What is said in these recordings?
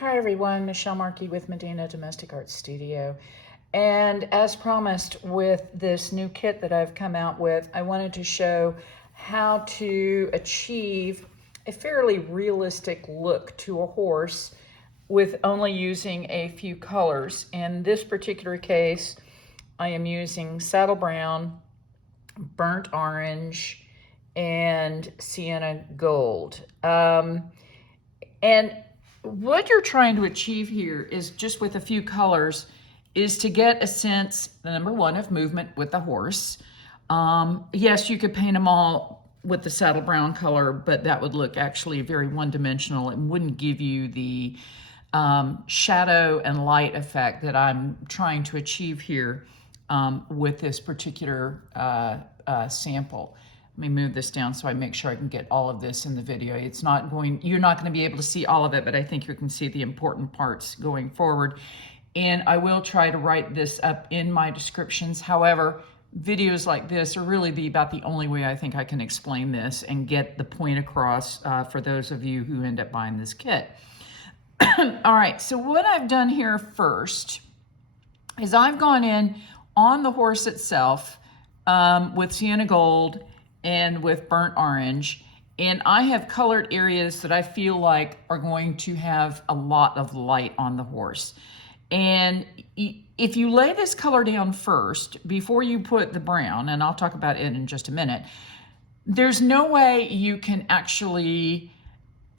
Hi everyone, Michelle Markey with Medina Domestic Art Studio. And as promised with this new kit that I've come out with, I wanted to show how to achieve a fairly realistic look to a horse with only using a few colors. In this particular case, I am using saddle brown, burnt orange, and sienna gold. And what you're trying to achieve here is just with a few colors is to get a sense, number one, of movement with the horse. Yes, you could paint them all with the saddle brown color, but that would look actually very one-dimensional. It wouldn't give you the shadow and light effect that I'm trying to achieve here with this particular sample. Let me move this down so I make sure I can get all of this in the video. It's not going, you're not going to be able to see all of it, but I think you can see the important parts going forward. And I will try to write this up in my descriptions. However, videos like this are really about the only way I think I can explain this and get the point across for those of you who end up buying this kit. All right, so what I've done here first is I've gone in on the horse itself with sienna gold and with burnt orange, and I have colored areas that I feel like are going to have a lot of light on the horse. And if you lay this color down first before you put the brown, and I'll talk about it in just a minute, there's no way you can actually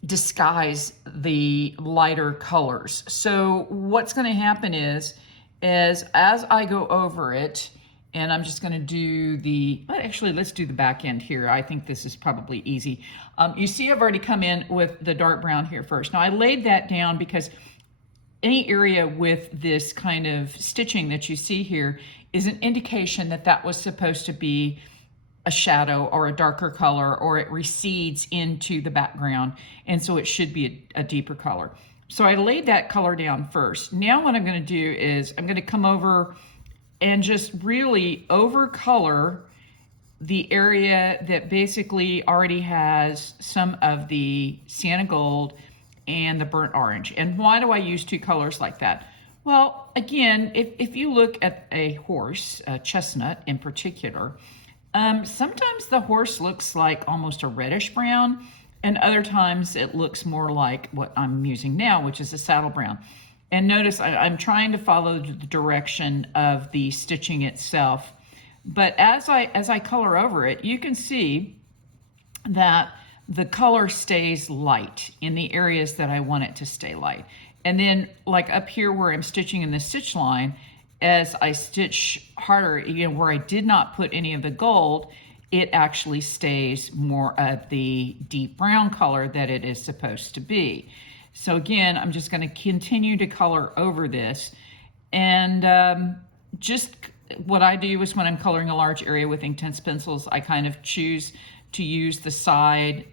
disguise the lighter colors. So what's going to happen is as I go over it, and I'm just going to do actually, let's do the back end here. I think this is probably easy. You see I've already come in with the dark brown here first. Now I laid that down because any area with this kind of stitching that you see here is an indication that that was supposed to be a shadow or a darker color, or it recedes into the background, and so it should be a deeper color. So I laid that color down first. Now what I'm going to do is I'm going to come over and just really over color the area that basically already has some of the sienna gold and the burnt orange. And why do I use two colors like that? Well, again, if you look at a horse, a chestnut in particular, sometimes the horse looks like almost a reddish brown, and other times it looks more like what I'm using now, which is a saddle brown. And notice I'm trying to follow the direction of the stitching itself. But as I color over it, you can see that the color stays light in the areas that I want it to stay light. And then like up here where I'm stitching in the stitch line, as I stitch harder, where I did not put any of the gold, it actually stays more of the deep brown color that it is supposed to be. So again, I'm just going to continue to color over this. And just what I do is when I'm coloring a large area with Inktense pencils, I kind of choose to use the side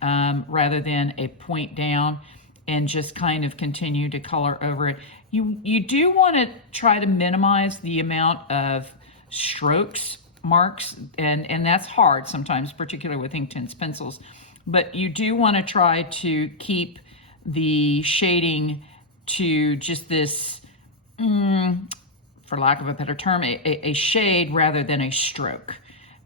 rather than a point down, and just kind of continue to color over it. You do want to try to minimize the amount of strokes, marks, and that's hard sometimes, particularly with Inktense pencils. But you do want to try to keep the shading to just this, for lack of a better term, a shade rather than a stroke.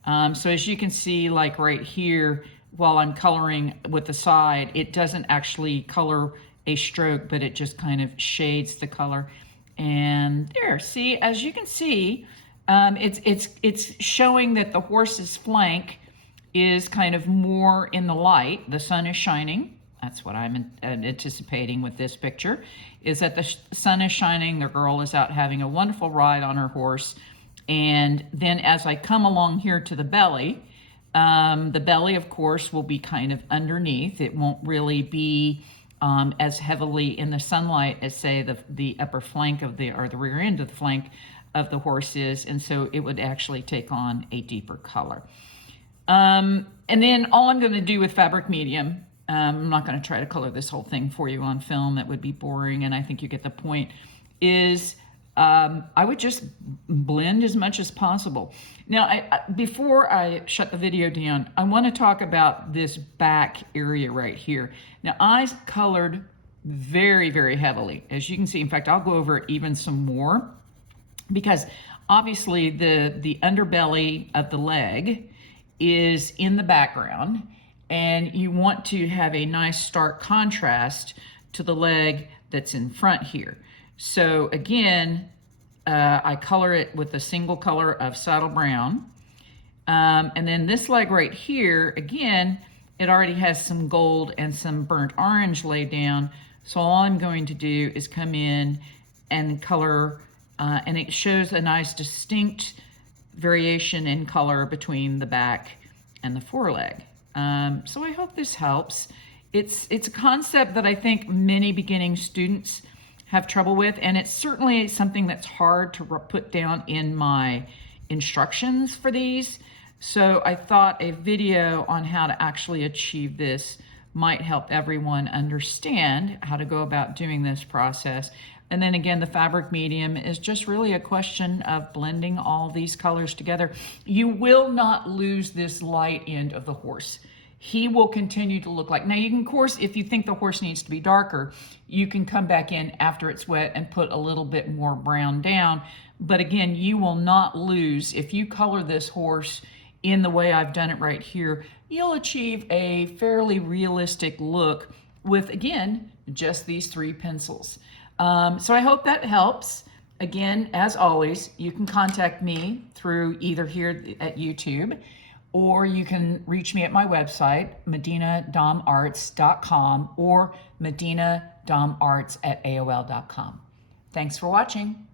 So as you can see, like right here, while I'm coloring with the side, it doesn't actually color a stroke, but it just kind of shades the color. And there, see, as you can see, it's showing that the horse's flank is kind of more in the light. The sun is shining. That's what I'm anticipating with this picture, is that the sun is shining, the girl is out having a wonderful ride on her horse. And then as I come along here to the belly, of course, will be kind of underneath. It won't really be as heavily in the sunlight as, say, the upper flank of the rear end of the flank of the horse is, and so it would actually take on a deeper color. And then all I'm going to do with fabric medium, I'm not going to try to color this whole thing for you on film. That would be boring, and I think you get the point, is I would just blend as much as possible. Now, before I shut the video down, I want to talk about this back area right here. Now, I colored very, very heavily. As you can see, in fact, I'll go over it even some more, because obviously the underbelly of the leg is in the background, and you want to have a nice stark contrast to the leg that's in front here. So again, I color it with a single color of saddle brown. And then this leg right here, again, it already has some gold and some burnt orange laid down. So all I'm going to do is come in and color, and it shows a nice distinct variation in color between the back and the foreleg. So I hope this helps. It's a concept that I think many beginning students have trouble with, and it's certainly something that's hard to put down in my instructions for these. So I thought a video on how to actually achieve this might help everyone understand how to go about doing this process. And then again, the fabric medium is just really a question of blending all these colors together. You will not lose this light end of the horse. He will continue to look like, now you can, of course, if you think the horse needs to be darker, you can come back in after it's wet and put a little bit more brown down. But again, you will not lose, if you color this horse in the way I've done it right here, you'll achieve a fairly realistic look with, again, just these 3 pencils. So I hope that helps. Again, as always, you can contact me through either here at YouTube, or you can reach me at my website, medinadomarts.com, or medinadomarts@aol.com. Thanks for watching.